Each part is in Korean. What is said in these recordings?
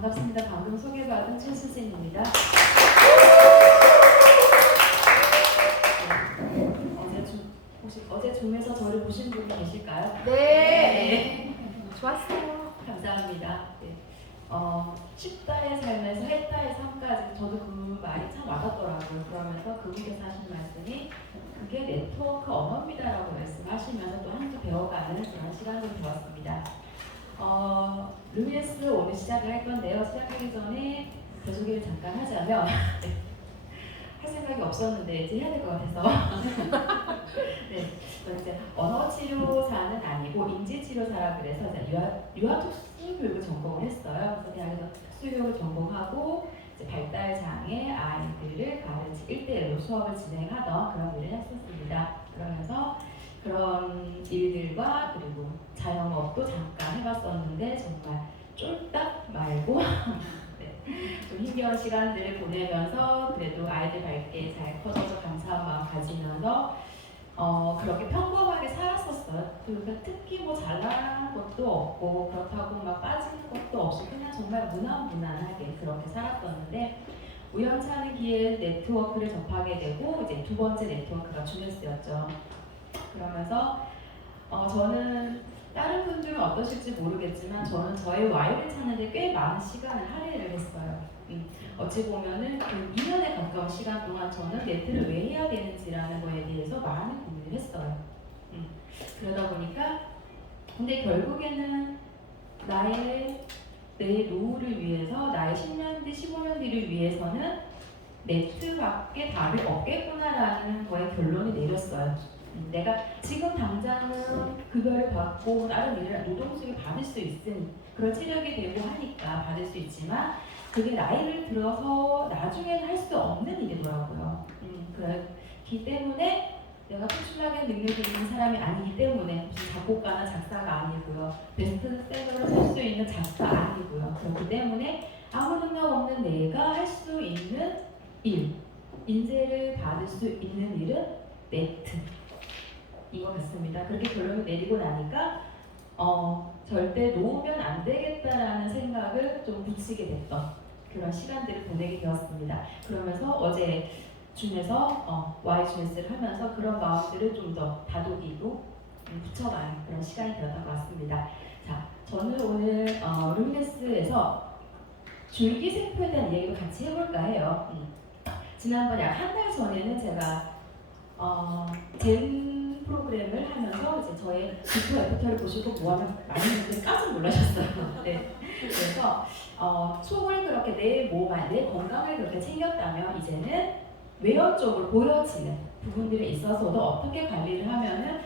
반갑습니다. 방금 소개받은 최수진입니다. 혹시 어제 줌에서 저를 보신 분이 계실까요? 네. 좋았어요. 감사합니다. 네. 10다의 삶에서 해다의 삶까지 저도 그 말이 참 와닿더라고요. 그러면서 그분께서 하신 말씀이 그게 네트워크 언어입니다라고 말씀하시면서 또 한 주 배워가는 그런 시간을 배웠습니다. 루미네스 오늘 시작을 할 건데요. 시작하기 전에 배소개를 잠깐 하자면 할 생각이 없었는데 이제 해야 될 것 같아서 네, 이제 언어치료사는 아니고 인지치료사라 그래서 유아 특수교육을 전공을 했어요. 그래서 대학에서 특수교육을 전공하고 이제 발달장애 아이들을 가르치 1대1로 수업을 진행하던 그런 일을 했었습니다. 그러면서 그런 일들과 그리고 자영업도 잠깐 해봤었는데 정말 쫄딱 말고 네, 좀 힘겨운 시간들을 보내면서 그래도 아이들 밝게 잘 커져서 감사한 마음 가지면서 그렇게 평범하게 살았었어요. 그러니까 특히 뭐 잘난 것도 없고 그렇다고 막 빠지는 것도 없이 그냥 정말 무난무난하게 그렇게 살았었는데 우연치 않은 기회에 네트워크를 접하게 되고 이제 두 번째 네트워크가 주네스였죠. 그러면서 저는 다른 분들은 어떠실지 모르겠지만 저는 저의 Y를 찾는데 꽤 많은 시간을 할애를 했어요. 어찌 보면은 그 2년에 가까운 시간 동안 저는 네트를 왜 해야 되는지라는 거에 대해서 많은 고민을 했어요. 그러다 보니까 근데 결국에는 내 노후를 위해서 나의 10년 뒤, 15년 뒤를 위해서는 네트밖에 답이 없겠구나라는 거에 결론을 내렸어요. 내가 지금 당장은 급여를 받고 다른 일을 노동수를 받을 수 있으니 그런 체력이 되고 하니까 받을 수 있지만 그게 나이를 들어서 나중에는 할 수 없는 일이더라고요. 그렇기 때문에 내가 특출나게 능력이 있는 사람이 아니기 때문에 무슨 작곡가나 작사가 아니고요. 베스트셀러를 살 수 있는 작가 아니고요. 그렇기 때문에 아무 능력 없는 내가 할 수 있는 일, 인재를 받을 수 있는 일은 네트. 이거 같습니다. 그렇게 결론을 내리고 나니까 절대 놓으면 안 되겠다라는 생각을 좀 붙이게 됐던 그런 시간들을 보내게 되었습니다. 그러면서 어제 줌에서 Y주네스를 하면서 그런 마음들을 좀 더 다독이고 붙여가는 그런 시간이 되었던 것 같습니다. 자, 저는 오늘 루미네스에서 줄기세포에 대한 이야기를 같이 해볼까 해요. 지난번 약 한 달 전에는 제가 젠 프로그램을 하면서 이제 저의 비포 애프터를 보시고 뭐하면 많은 분들이 깜짝 놀라셨어요. 네. 그래서 속을 그렇게 내 건강을 그렇게 챙겼다면 이제는 외형적으로 보여지는 부분들에 있어서도 어떻게 관리를 하면은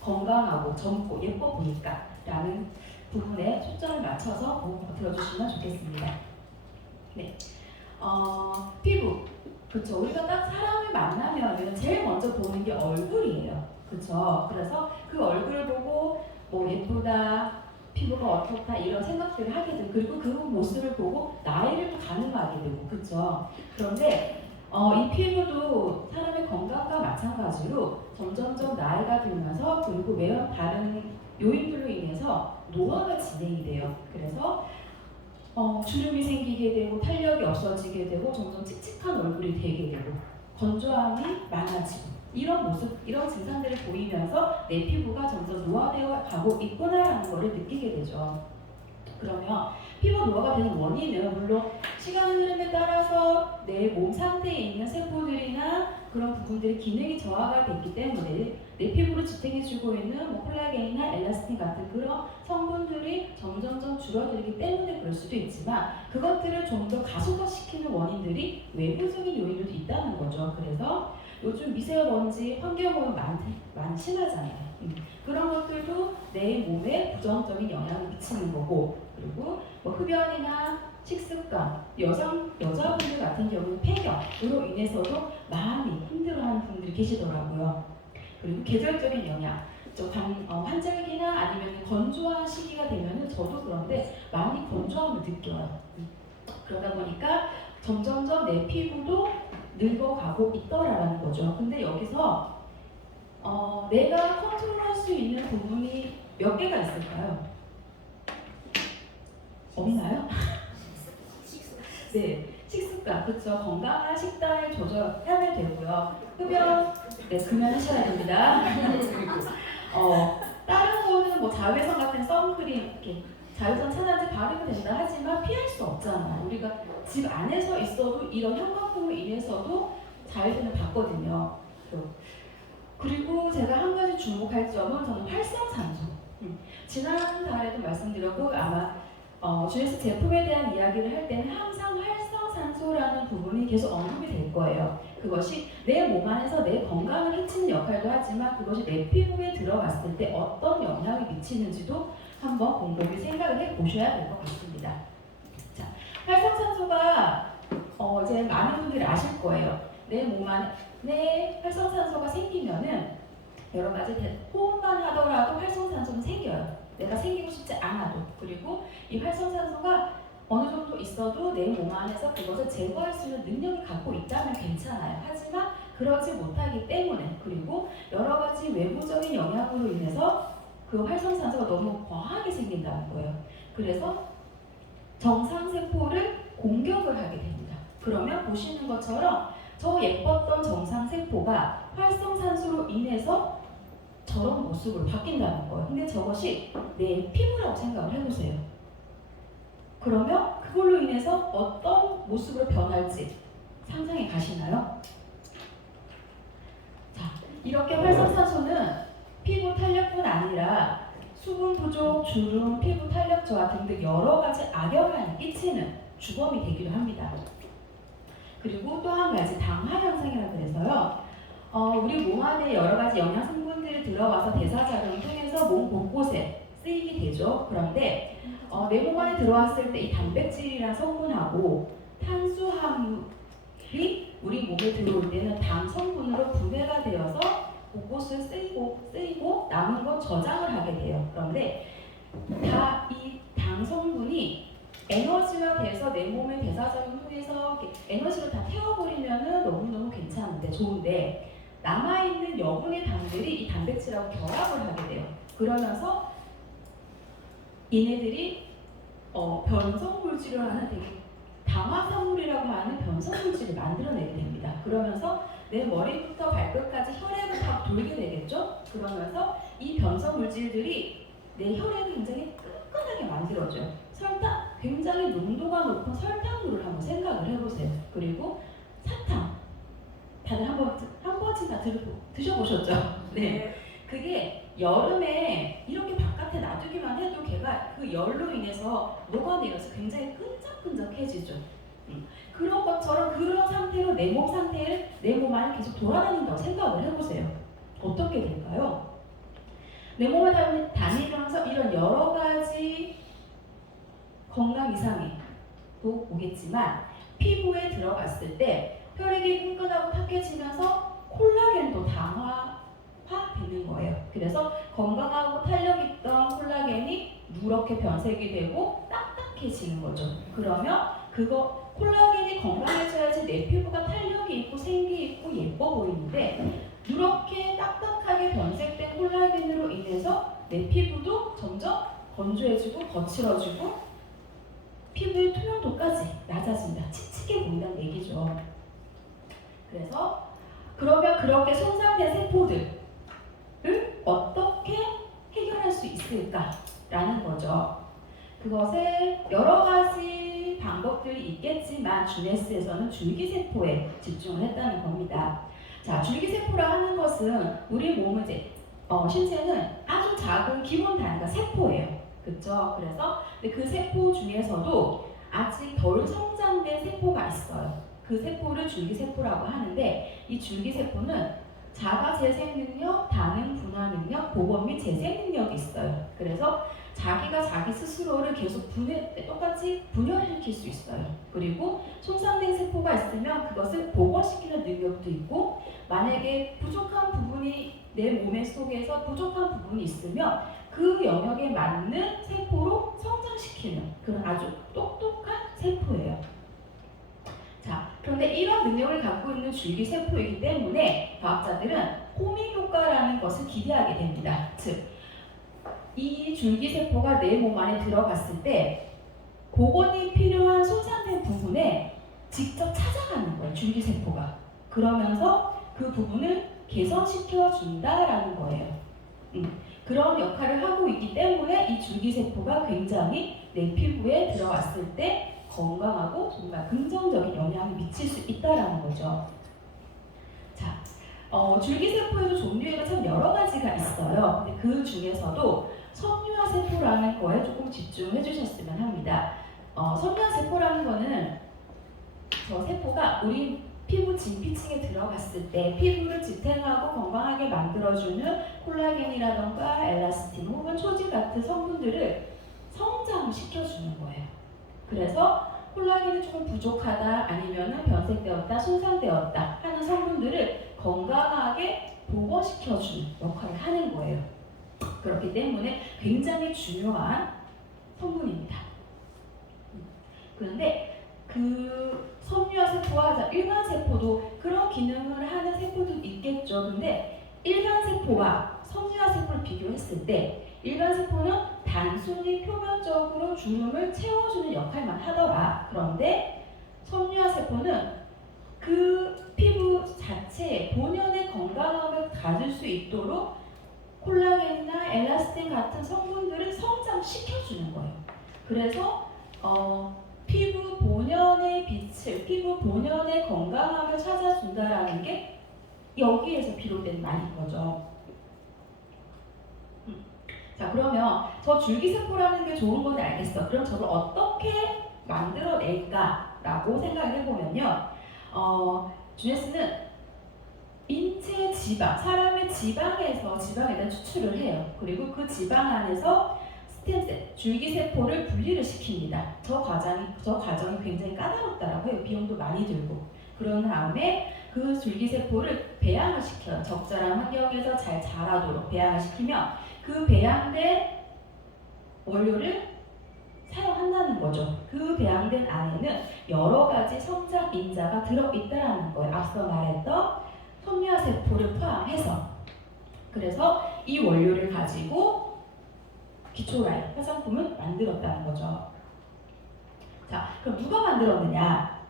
건강하고 젊고 예뻐 보일까 라는 부분에 초점을 맞춰서 들어주시면 좋겠습니다. 네. 피부. 그쵸. 우리가 딱 사람을 만나면 제일 먼저 보는 게 얼굴이에요. 그쵸. 그래서 그 얼굴을 보고 뭐 예쁘다, 피부가 어떻다 이런 생각들을 하게 되고 그리고 그 모습을 보고 나이를 또 가늠하게 되고 그쵸. 그런데 이 피부도 사람의 건강과 마찬가지로 점점점 나이가 들면서 그리고 매연 다른 요인들로 인해서 노화가 진행이 돼요. 그래서 주름이 생기게 되고 탄력이 없어지게 되고 점점 칙칙한 얼굴이 되게 되고 건조함이 많아지고 이런 모습, 이런 증상들을 보이면서 내 피부가 점점 노화되어 가고 있구나라는 것을 느끼게 되죠. 그러면 피부 노화가 되는 원인은 물론 시간 흐름에 따라서 내 몸 상태에 있는 세포들이나 그런 부분들의 기능이 저하가 됐기 때문에 내 피부를 지탱해주고 있는 뭐 콜라겐이나 엘라스틴 같은 그런 성분들이 점점점 줄어들기 때문에 그럴 수도 있지만 그것들을 좀 더 가속화시키는 원인들이 외부적인 요인도 있다는 거죠. 그래서 요즘 미세먼지 환경오염 많이 심하잖아요. 그런 것들도 내 몸에 부정적인 영향을 미치는 거고 그리고 뭐 흡연이나 식습관, 여자분들 같은 경우는 폐경으로 인해서도 많이 힘들어하는 분들이 계시더라고요. 그리고 계절적인 영향, 환절기나 아니면 건조한 시기가 되면은 저도 그런데 많이 건조함을 느껴요. 그러다 보니까 점점점 내 피부도 늙어가고 있더라라는 거죠. 근데 여기서 내가 컨트롤할 수 있는 부분이 몇 개가 있을까요? 없나요? 네, 식습관, 그렇죠. 건강한 식단을 조절하면 되고요. 흡연, 네, 금연하셔야 됩니다. 그리고 다른 거는 뭐 자외선 같은 선크림, 이렇게 자외선 차단제 바르면 된다 하지만 피할 수 없잖아요. 우리가 집 안에서 있어도 이런 형광등으로 인해서도 자외선을 받거든요. 그리고 제가 한 가지 주목할 점은 저는 활성산소. 지난달에도 말씀드렸고 아마 GS 제품에 대한 이야기를 할 때는 항상 활성산소라는 부분이 계속 언급이 될 거예요. 그것이 내 몸 안에서 내 건강을 해치는 역할도 하지만 그것이 내 피부에 들어갔을 때 어떤 영향을 미치는지도 한번 곰곰이 생각을 해보셔야 될 것 같습니다. 자, 활성산소가 이제 많은 분들이 아실 거예요. 내 몸 안에 활성산소가 생기면은 여러 가지 호흡만 하더라도 활성산소는 생겨요. 내가 생기고 싶지 않아도. 그리고 이 활성산소가 어느 정도 있어도 내 몸 안에서 그것을 제거할 수 있는 능력을 갖고 있다면 괜찮아요. 하지만 그러지 못하기 때문에 그리고 여러 가지 외부적인 영향으로 인해서 그 활성산소가 너무 과하게 생긴다는 거예요. 그래서 정상세포를 공격을 하게 됩니다. 그러면 보시는 것처럼 저 예뻤던 정상세포가 활성산소로 인해서 저런 모습으로 바뀐다는 거예요. 근데 저것이 내 피부라고 생각을 해보세요. 그러면 그걸로 인해서 어떤 모습으로 변할지 상상이 가시나요? 자, 이렇게 활성산소는 피부 탄력뿐 아니라 수분 부족, 주름, 피부 탄력 저하 등등 여러 가지 악영향을 끼치는 주범이 되기도 합니다. 그리고 또 한 가지 당화 현상이라 그래서요. 우리 몸 안에 여러 가지 영양 성분들이 들어와서 대사작용을 통해서 몸 곳곳에 쓰이게 되죠. 그런데 내 몸 안에 들어왔을 때 이 단백질이란 성분하고 탄수화물이 우리 몸에 들어올 때는 당 성분으로 분해가 되어서 곳곳을 쓰이고 남은 건 저장을 하게 돼요. 그런데 다 이 당 성분이 에너지가 돼서 내 몸의 대사작용을 통해서 에너지를 다 태워버리면은 너무너무 괜찮은데 좋은데 남아있는 여분의 당들이 이 단백질하고 결합을 하게 돼요. 그러면서 얘네들이 변성물질을 하는 되게 당화산물이라고 하는 변성물질을 만들어내게 됩니다. 그러면서 내 머리부터 발끝까지 혈액을 다 돌게 되겠죠? 그러면서 이 변성물질들이 내 혈액을 굉장히 끈끈하게 만들어줘요. 설탕, 굉장히 농도가 높은 설탕물을 한번 생각을 해보세요. 그리고 사탕, 다들 한 번쯤 다 드셔보셨죠? 네. 그게 여름에 이렇게 바깥에 놔두기만 해도 걔가 그 열로 인해서 녹아내려서 굉장히 끈적끈적해지죠. 그런 것처럼 그런 상태로 내 몸 상태를 내 몸 안에 계속 돌아다닌다고 생각을 해보세요. 어떻게 될까요? 내 몸을 다니면서 이런 여러 가지 건강 이상이 또 오겠지만 피부에 들어갔을 때 혈액이 끈끈하고 탁해지면서 콜라겐도 당화되는 거예요. 그래서 건강하고 탄력 있던 콜라겐이 누렇게 변색이 되고 딱딱해지는 거죠. 그러면 그거 콜라겐이 건강해져야지 내 피부가 탄력이 있고 생기 있고 예뻐 보이는데 누렇게 딱딱하게 변색된 콜라겐으로 인해서 내 피부도 점점 건조해지고 거칠어지고 피부의 투명도까지 낮아집니다. 칙칙해 보인다는 얘기죠. 그래서 그러면 그렇게 손상된 세포들을 어떻게 해결할 수 있을까라는 거죠. 그것에 여러 가지 방법들이 있겠지만 GNS에서는 줄기세포에 집중을 했다는 겁니다. 자, 줄기세포라 하는 것은 우리 몸의 신체는 아주 작은 기본 단위가 세포예요. 그렇죠? 그래서 그 세포 중에서도 아직 덜 성장된 세포가 있어요. 그 세포를 줄기세포라고 하는데 이 줄기세포는 자가 재생 능력, 다능 분화 능력, 보건 및 재생 능력이 있어요. 그래서 자기가 자기 스스로를 계속 똑같이 분열시킬 수 있어요. 그리고 손상된 세포가 있으면 그것을 복원시키는 능력도 있고 만약에 부족한 부분이 내 몸 속에서 부족한 부분이 있으면 그 영역에 맞는 세포로 성장시키는 그런 아주 똑똑한 세포예요. 자, 그런데 이런 능력을 갖고 있는 줄기세포이기 때문에 과학자들은 호밍 효과라는 것을 기대하게 됩니다. 즉, 이 줄기세포가 내 몸 안에 들어갔을 때 복원이 필요한 손상된 부분을 부분에 직접 찾아가는 거예요. 줄기세포가. 그러면서 그 부분을 개선시켜 준다라는 거예요. 그런 역할을 하고 있기 때문에 이 줄기세포가 굉장히 내 피부에 들어왔을 때 건강하고 정말 긍정적인 영향을 미칠 수 있다라는 거죠. 자, 줄기세포에도 종류가 참 여러 가지가 있어요. 근데 그 중에서도 섬유화세포라는 거에 조금 집중해 주셨으면 합니다. 섬유화세포라는 거는 저 세포가 우리 피부 진피층에 들어갔을 때 피부를 지탱하고 건강하게 만들어주는 콜라겐이라던가 엘라스틴 혹은 초직 같은 성분들을 성장시켜주는 거예요. 그래서 콜라겐이 조금 부족하다 아니면 변색되었다, 손상되었다 하는 성분들을 건강하게 복원시켜주는 역할을 하는 거예요. 그렇기 때문에 굉장히 중요한 성분입니다. 그런데 그 섬유화세포와 일반 세포도 그런 기능을 하는 세포도 있겠죠. 근데 일반 세포와 섬유화세포를 비교했을 때 일반 세포는 단순히 표면적으로 주름을 채워주는 역할만 하더라. 그런데 섬유화세포는 그 피부 자체의 본연의 건강함을 가질 수 있도록 콜라겐이나 엘라스틴 같은 성분들을 성장시켜주는 거예요. 그래서 피부 본연의 빛을, 피부 본연의 건강함을 찾아준다라는 게 여기에서 비롯된 말인 거죠. 자, 그러면 저 줄기세포라는 게 좋은 건 알겠어. 그럼 저를 어떻게 만들어낼까라고 생각을 해보면요. 주네스는 인체 지방, 사람의 지방에서 지방에 대한 추출을 해요. 그리고 그 지방 안에서 스템셀, 줄기세포를 분리를 시킵니다. 저 과정이 굉장히 까다롭다라고 해요. 비용도 많이 들고. 그런 다음에 그 줄기세포를 배양을 시켜요. 적절한 환경에서 잘 자라도록 배양을 시키면 그 배양된 원료를 사용한다는 거죠. 그 배양된 안에는 여러 가지 성장 인자가 들어있다는 거예요. 앞서 말했던 섬유화세포를 포함해서. 그래서 이 원료를 가지고 기초 라인, 화장품을 만들었다는 거죠. 자, 그럼 누가 만들었느냐?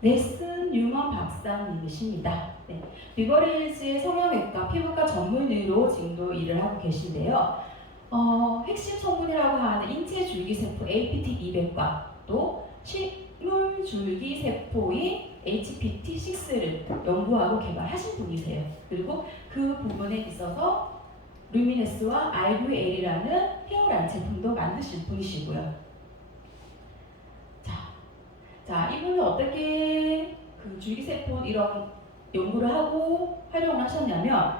넬슨 뉴먼 박사님이십니다. 네, 비버리힐즈의 성형외과 피부과 전문의로 지금도 일을 하고 계신데요. 핵심 성분이라고 하는 인체 줄기세포 APT200과 또 식물 줄기세포인 HPT6를 연구하고 개발하신 분이세요. 그리고 그 부분에 있어서 루미네스와 IVL이라는 헤어라인 제품도 만드신 분이시고요. 자, 이분은 어떻게 그 줄기세포 이런 연구를 하고 활용을 하셨냐면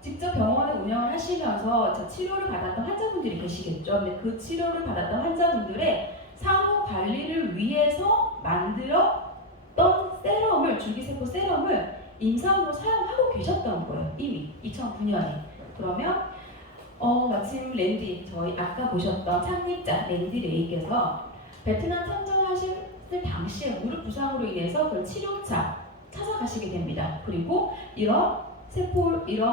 직접 병원을 운영을 하시면서 치료를 받았던 환자분들이 계시겠죠. 근데 그 치료를 받았던 환자분들의 상호 관리를 위해서 만들었던 세럼을, 줄기세포 세럼을 임상으로 사용하고 계셨던 거예요. 이미 2009년에. 그러면 마침 랜디, 저희 아까 보셨던 창립자 랜디 레이께서 베트남 참전하실 당시에 무릎 부상으로 인해서 그 치료차 찾아가시게 됩니다. 그리고 이런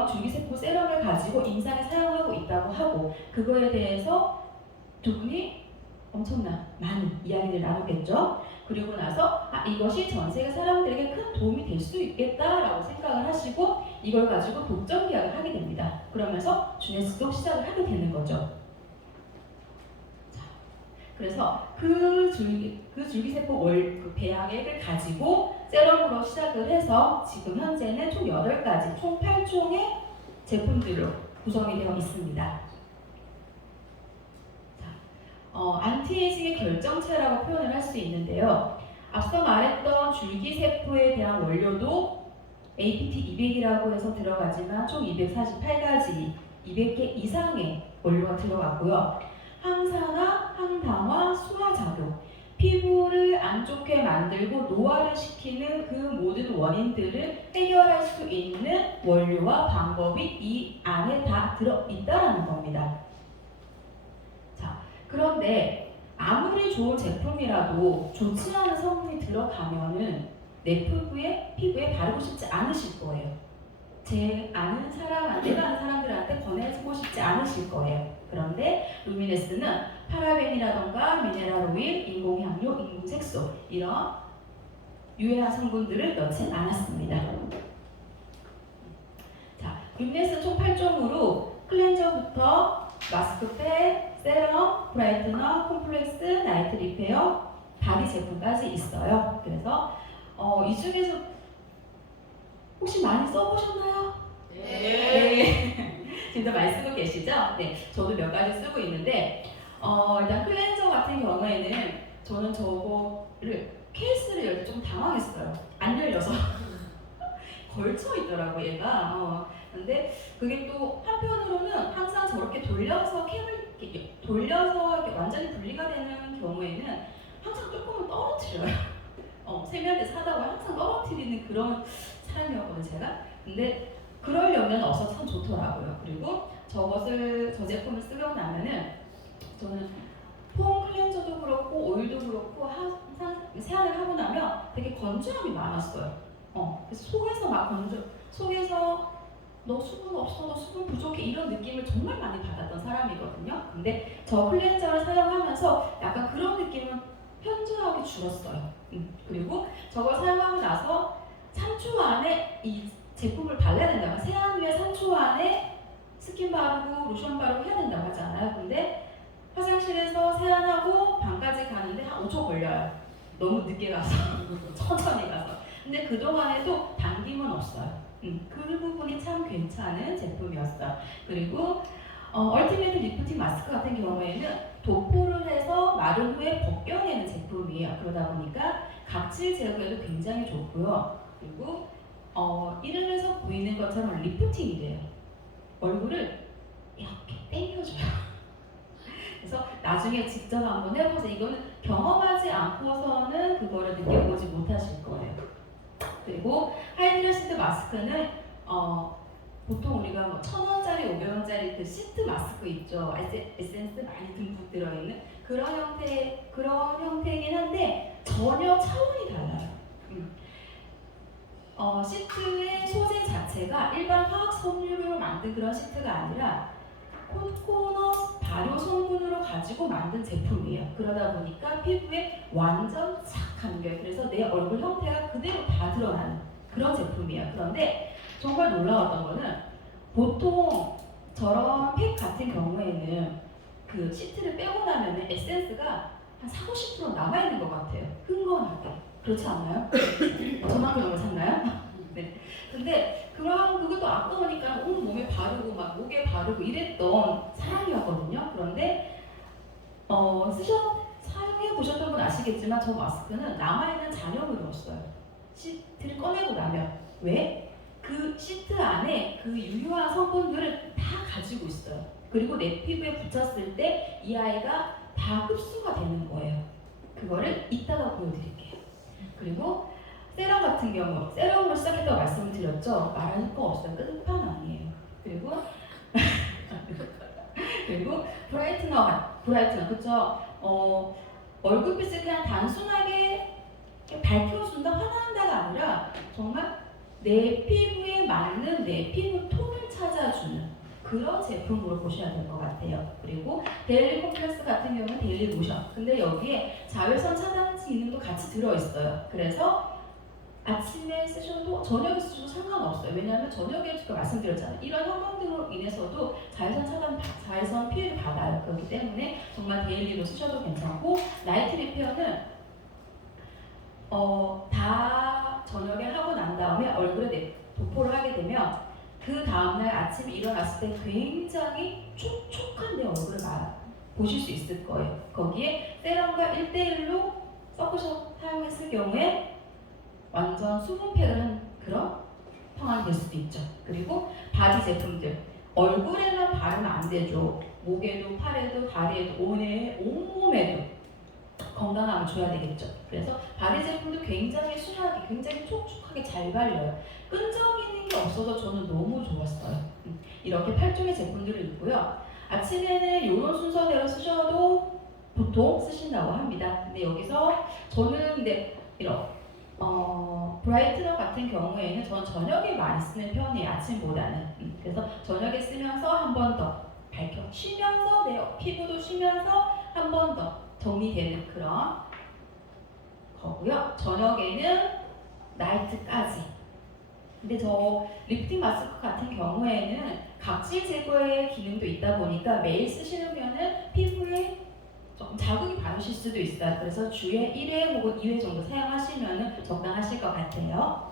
줄기세포 세럼을 가지고 임상에 사용하고 있다고 하고 그거에 대해서 두 분이 엄청난 많은 이야기를 나눴겠죠. 그리고 나서 이것이 전 세계 사람들에게 큰 도움이 될 수 있겠다라고 생각을 하시고 이걸 가지고 독점 계약을 하게 됩니다. 그러면서 주네스도 시작을 하게 되는 거죠. 자, 그래서 그 줄기세포 그 배양액을 가지고 세럼으로 시작을 해서 지금 현재는 총 8가지, 총 8종의 제품들로 구성이 되어 있습니다. 안티에이징의 결정체라고 표현을 할 수 있는데요. 앞서 말했던 줄기세포에 대한 원료도 APT200이라고 해서 들어가지만 총 248가지, 200개 이상의 원료가 들어갔고요. 항산화, 항당화, 수화작용, 피부를 안 좋게 만들고 노화를 시키는 그 모든 원인들을 해결할 수 있는 원료와 방법이 이 안에 다 들어있다는 겁니다. 그런데 아무리 좋은 제품이라도 좋지 않은 성분이 들어가면은 내 피부에 바르고 싶지 않으실 거예요. 제 아는 사람, 내가 아는 사람들한테 권해주고 싶지 않으실 거예요. 그런데 루미네스는 파라벤이라던가 미네랄 오일, 인공향료, 인공색소 이런 유해한 성분들을 넣지 않았습니다. 자, 루미네스 총 8종으로 클렌저부터 마스크팩, 세럼, 브라이트너, 콤플렉스, 나이트 리페어, 바디 제품까지 있어요. 그래서 이 중에서 혹시 많이 써보셨나요? 네. 진짜 많이 쓰고 계시죠? 네. 저도 몇 가지 쓰고 있는데 일단 클렌저 같은 경우에는 저는 저거를 케이스를 열 때 좀 당황했어요. 안 열려서 걸쳐 있더라고 얘가. 근데 그게 또 한편으로는 항상 저렇게 돌려서 캠을 이렇게 돌려서 이렇게 완전히 분리가 되는 경우에는 항상 조금은 떨어뜨려요. 세면대에서 하다 보면 항상 떨어뜨리는 그런 사람이었거든요 제가. 근데 그러려면 없어서 참 좋더라고요. 그리고 저 제품을 쓰고 나면은 저는 폼 클렌저도 그렇고 오일도 그렇고 항상 세안을 하고 나면 되게 건조함이 많았어요. 그래서 속에서 막 속에서 너 수분 없어, 너 수분 부족해 이런 느낌을 정말 많이 받았던 사람이거든요. 근데 저 클렌저를 사용하면서 약간 그런 느낌은 현저하게 줄었어요. 그리고 저걸 사용하고 나서 3초 안에 이 제품을 발라야 된다고, 세안 후에 3초 안에 스킨 바르고 로션 바르고 해야 된다고 하잖아요. 근데 화장실에서 세안하고 방까지 가는데 한 5초 걸려요. 너무 늦게 가서 천천히 가서. 근데 그동안에도 당김은 없어요. 그 부분이 참 괜찮은 제품이었어요. 그리고 얼티메이트 리프팅 마스크 같은 경우에는 도포를 해서 마른 후에 벗겨내는 제품이에요. 그러다 보니까 각질 제거에도 굉장히 좋고요. 그리고 이름에서 보이는 것처럼 리프팅이래요. 얼굴을 이렇게 당겨줘요. 그래서 나중에 직접 한번 해보세요. 이거는 경험하지 않고서는 그거를 느껴보지 못하실 거예요. 그리고 하이드라시드 마스크는 보통 우리가 뭐 1,000원짜리, 500원짜리 그 시트 마스크 있죠. 에센스 많이 듬뿍 들어있는 그런 형태이긴 한데 전혀 차원이 달라요. 시트의 소재 자체가 일반 화학 섬유로 만든 그런 시트가 아니라 코코넛 발효 성분으로 가지고 만든 제품이에요. 그러다 보니까 피부에 완전 착 감겨요. 그래서 내 얼굴 형태가 그대로 다 드러나는 그런 제품이에요. 그런데 정말 놀라웠던 거는 보통 저런 팩 같은 경우에는 그 시트를 빼고 나면 에센스가 한 40, 50% 남아있는 것 같아요. 흥건하게. 그렇지 않나요? 저만 그런 거 샀나요? 네. 근데 그것도 아까우니까 온 몸에 바르고 막 목에 바르고 이랬던 사람이었거든요. 그런데 사용해 보셨던 분 아시겠지만 저 마스크는 남아있는 잔여물이 없어요. 시트를 꺼내고 나면. 왜? 그 시트 안에 그 유효한 성분들을 다 가지고 있어요. 그리고 내 피부에 붙였을 때 이 아이가 다 흡수가 되는 거예요. 그거를 이따가 보여드릴게요. 그리고 세럼 같은 경우, 세럼으로 시작했다고 말씀을 드렸죠. 말할 거 없어요. 끝판왕이에요. 그리고 브라이트너, 그쵸? 얼굴빛을 그냥 단순하게 밝혀준다, 환한다가 아니라 정말 내 피부에 맞는 내 피부 톤을 찾아주는 그런 제품으로 보셔야 될 것 같아요. 그리고 데일리 콤플렉스 같은 경우는 데일리 모션. 근데 여기에 자외선 차단 기능도 같이 들어있어요. 그래서 아침에 쓰셔도 저녁에 쓰셔도 상관없어요. 왜냐하면 저녁에 제가 말씀드렸잖아요. 이런 형광등으로 인해서도 자외선 피해를 받아요. 그렇기 때문에 정말 데일리로 쓰셔도 괜찮고, 나이트 리페어는 다 저녁에 하고 난 다음에 얼굴에 도포를 하게 되면 그 다음날 아침에 일어났을 때 굉장히 촉촉한 내 얼굴을 보실 수 있을 거예요. 거기에 세럼과 1대1로 섞으셔 사용했을 경우에 완전 수분팩을 한 그런 상황이 될 수도 있죠. 그리고 바디 제품들, 얼굴에만 바르면 안 되죠. 목에도, 팔에도, 다리에도, 온몸에도 건강함을 줘야 되겠죠. 그래서 바디 제품도 굉장히 순하게, 굉장히 촉촉하게 잘 발려요. 끈적이는 게 없어서 저는 너무 좋았어요. 이렇게 8종의 제품들을 있고요. 아침에는 이런 순서대로 쓰셔도 보통 쓰신다고 합니다. 근데 여기서 저는 이런 브라이트너 같은 경우에는 저는 저녁에 많이 쓰는 편이에요. 아침보다는. 그래서 저녁에 쓰면서 한 번 더 쉬면서 내 피부도 쉬면서 한 번 더 정리되는 그런 거고요. 저녁에는 나이트까지. 근데 저 리프팅 마스크 같은 경우에는 각질 제거의 기능도 있다 보니까 매일 쓰시면은 피부에 조금 자극이 받으실 수도 있어요. 그래서 주에 1회 혹은 2회 정도 사용하시면 적당하실 것 같아요.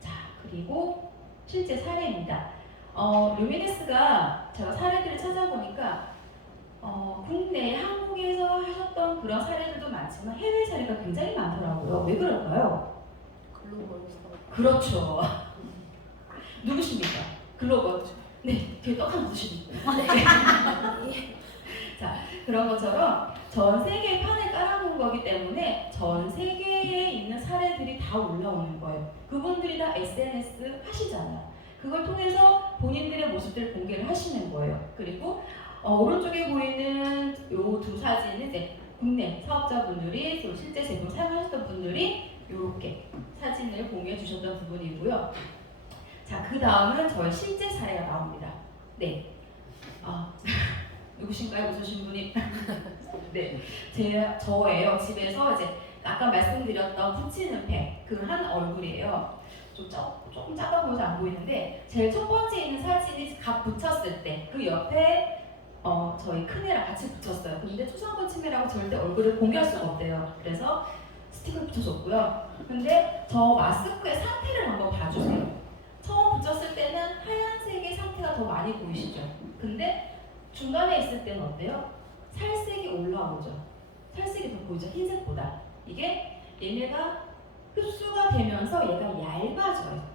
자, 그리고 실제 사례입니다. 루미네스가 제가 사례들을 찾아보니까 국내 한국에서 하셨던 그런 사례들도 많지만 해외 사례가 굉장히 많더라고요. 왜 그럴까요? 글로벌 그렇죠. 누구십니까? 글로벌. 네, 되게 떡한 분이시고. 자, 그런 것처럼 전 세계에 판을 깔아놓은 거기 때문에 전 세계에 있는 사례들이 다 올라오는 거예요. 그분들이 다 SNS 하시잖아요. 그걸 통해서 본인들의 모습들을 공개를 하시는 거예요. 그리고 오른쪽에 보이는 요 두 사진은 이제 국내 사업자분들이 또 실제 제품 사용하셨던 분들이 이렇게 사진을 공유해 주셨던 부분이고요. 자, 그 다음은 저의 실제 사례가 나옵니다. 네. 누구신가요? 웃으신 분이? 네. 저예요. 집에서 이제 아까 말씀드렸던 붙이는 팩, 그 한 얼굴이에요. 조금 작아 보여서 안 보이는데, 제일 첫 번째 있는 사진이 각 붙였을 때, 그 옆에 저희 큰애랑 같이 붙였어요. 근데 초상권 침해라고 절대 얼굴을 공개할 수가 없대요. 그래서 스티커를 붙여줬고요. 근데 저 마스크의 상태를 한번 봐주세요. 처음 붙였을 때는 하얀색의 상태가 더 많이 보이시죠? 근데 중간에 있을 때는 어때요? 살색이 올라오죠. 살색이 더 보이죠? 흰색보다. 이게 얘네가 흡수가 되면서 얘가 얇아져요.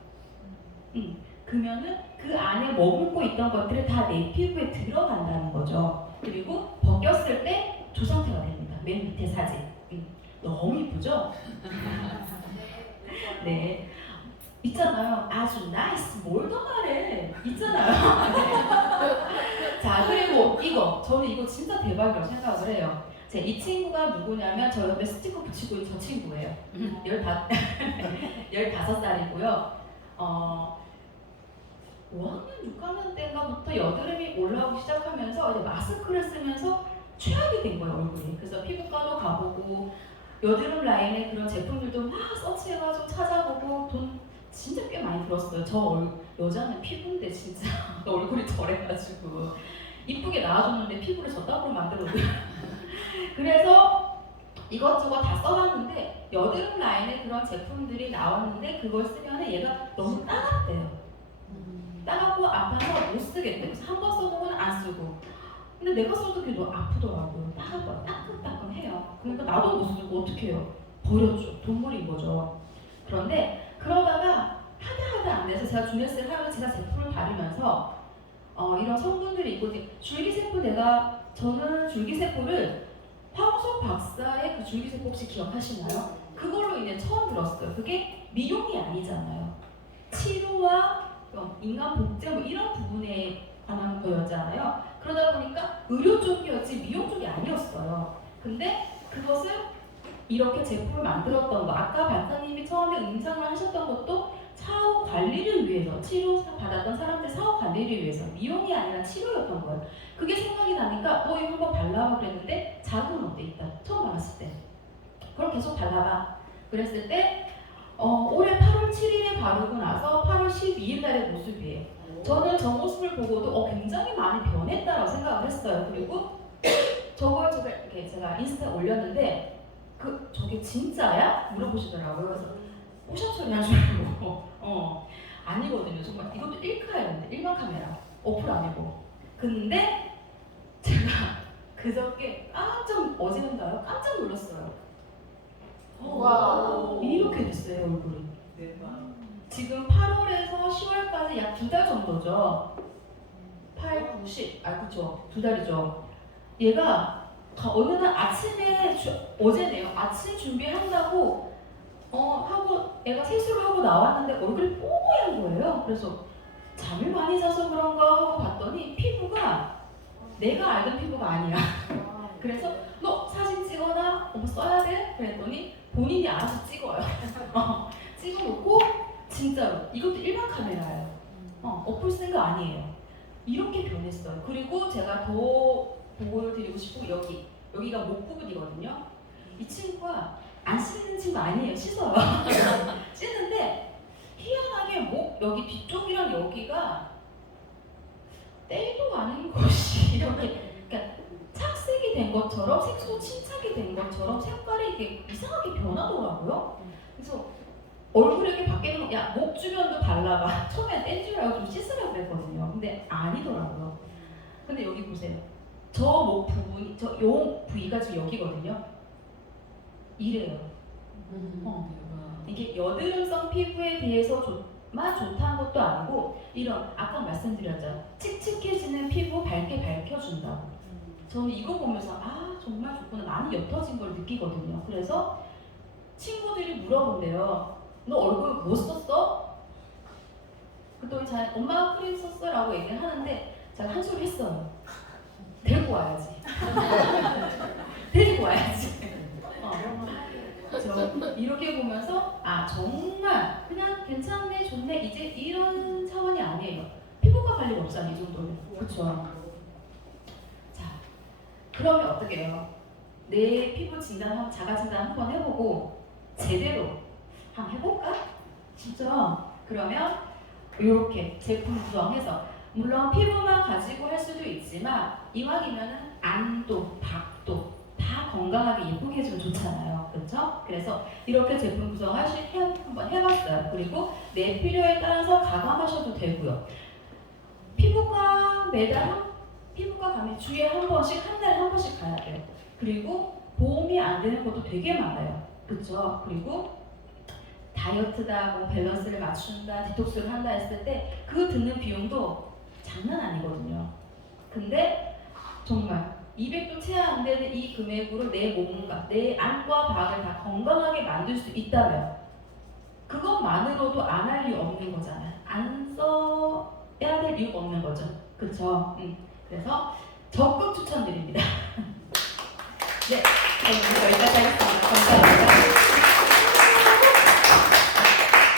그러면은 그 안에 머물고 있던 것들이 다 내 피부에 들어간다는 거죠. 그리고 벗겼을 때 저 상태가 됩니다. 맨 밑에 사진. 너무 이쁘죠? 네. 있잖아요. 아주 나이스. 뭘 더 말해. 있잖아요. 자, 그리고 이거. 저는 이거 진짜 대박이라고 생각을 해요. 이 친구가 누구냐면 저 옆에 스티커 붙이고 있는 저 친구예요. 15살이고요. 5학년, 6학년 때인가부터 여드름이 올라오기 시작하면서 이제 마스크를 쓰면서 최악이 된 거예요, 얼굴이. 그래서 피부과도 가보고 여드름 라인의 그런 제품들도 막 서치해가지고 찾아보고 돈 진짜 꽤 많이 들었어요. 여자는 피부인데 진짜 얼굴이 저래가지고 이쁘게 나와줬는데 피부를 저따구로 만들어줘요. 그래서 이것저것 다 써봤는데 여드름 라인의 그런 제품들이 나왔는데 그걸 쓰면 얘가 너무 따갑대요. 따갑고 아파서 못 쓰겠대. 그래서 한 번 써보고는 안 쓰고. 근데 내가 써도 그게 너무 아프더라고요. 따가워, 따끔따끔해요. 그러니까 나도 못 쓰고 어떻게 해요? 버렸죠. 돈벌이인 거죠. 그런데 그러다가 하다 안 돼서 제가 주네스를 하면서 제가 제품을 바르면서 이런 성분들이 있고 줄기세포 저는 줄기세포를 황석 박사의 그 줄기세포 혹시 기억하시나요? 그걸로 인해 처음 들었어요. 그게 미용이 아니잖아요. 치료와 인간 복제 뭐 이런 부분에 관한 거였잖아요. 그러다 보니까 의료 쪽이었지 미용 쪽이 아니었어요. 근데 그것을 이렇게 제품을 만들었던 거, 아까 박사님이 처음에 임상을 하셨던 것도 사후 관리를 위해서, 치료 받았던 사람들 사후 관리를 위해서, 미용이 아니라 치료였던 거예요. 그게 생각이 나니까 이거 한번 발라봐 그랬는데 자극은 어때 있다. 처음 발랐을 때. 그걸 계속 발라봐. 그랬을 때 올해 8월 7일에 바르고 나서 8월 12일 날의 모습이에요. 저는 저 모습을 보고도 굉장히 많이 변했다라고 생각을 했어요. 그리고 저걸 이렇게 제가 인스타에 올렸는데 저게 진짜야? 물어보시더라고요. 그래서 오션 처리 하는 줄 알고 아니거든요. 정말 이것도 1카였는데 일반 카메라 어플 아니고. 근데 제가 그저께 어제인가요? 깜짝 놀랐어요. 와. 이렇게 됐어요, 얼굴이. 지금 8월에서 10월까지 약 2달 정도죠. 8, 9, 10. 그쵸. 2달이죠. 얘가 어느 날 아침에, 어제네요. 아침 준비한다고, 하고, 애가 세수를 하고 나왔는데 얼굴이 뽀뽀한 거예요. 그래서 잠을 많이 자서 그런가 하고 봤더니 피부가 내가 알던 피부가 아니야. 그래서 너 사진 찍어놔? 써야 돼? 그랬더니 본인이 알아서 찍어요. 진짜로 이것도 일반 카메라예요. 엎을 생각 아니에요. 이렇게 변했어요. 그리고 제가 더 보여드리고 싶은 여기가 목 부분이거든요. 이 친구가 안 씻는 친구 아니에요. 씻어요. 씻는데 희한하게 목 여기 뒤쪽이랑 여기가 때도 아닌 것이 이렇게 그러니까 착색이 된 것처럼 색소 침착이 된 것처럼 색깔이 이렇게 이상하게 변하더라고요. 그래서 얼굴에 이렇게 바뀌는 야목 주변도 발라봐. 처음에 뗀 줄 알고 좀 씻으려고 그랬거든요. 근데 아니더라고요. 근데 여기 보세요. 저 목 부분이 요 부위가 지금 여기거든요. 이래요. 이게 여드름성 피부에 대해서만 좋다는 것도 아니고 이런 아까 말씀드렸죠. 칙칙해지는 피부 밝게 밝혀준다고. 저는 이거 보면서 아 정말 좋구나. 많이 옅어진 걸 느끼거든요. 그래서 친구들이 물어본대요. 너 얼굴 뭐 썼어? 그랬더니 엄마가 크림 썼어? 라고 얘기를 하는데 제가 한 소리 했어요. 데리고 와야지. 데리고 와야지. 그렇죠. 이렇게 보면서 아 정말 그냥 괜찮네 좋네 이제 이런 차원이 아니에요. 피부과 관리가 없잖아요. 이 정도는. 그렇죠. 자 그러면 어떻게 해요? 내 피부 진단 자가 진단 한번 해보고 제대로 한번 해볼까? 진짜 그러면 이렇게 제품 구성해서 물론 피부만 가지고 할 수도 있지만 이왕이면 안도 박도 다 건강하게 예쁘게 해주면 좋잖아요. 그렇죠? 그래서 이렇게 제품 구성을 한번 해봤어요. 그리고 내 필요에 따라서 가감하셔도 되고요. 피부과 피부과 가면 주에 한 번씩 한 달에 한 번씩 가야 돼요. 그리고 보험이 안 되는 것도 되게 많아요. 그렇죠? 그리고 다이어트다, 뭐 밸런스를 맞춘다, 디톡스를 한다 했을 때 그 드는 비용도 장난 아니거든요. 근데 정말 200도 채 안 되는 이 금액으로 내 몸과 내 안과 밖을 다 건강하게 만들 수 있다면 그것만으로도 안 할 이유 없는 거잖아요. 안 써야 될 이유가 없는 거죠. 그렇죠? 그래서 적극 추천드립니다. 네, 여기까지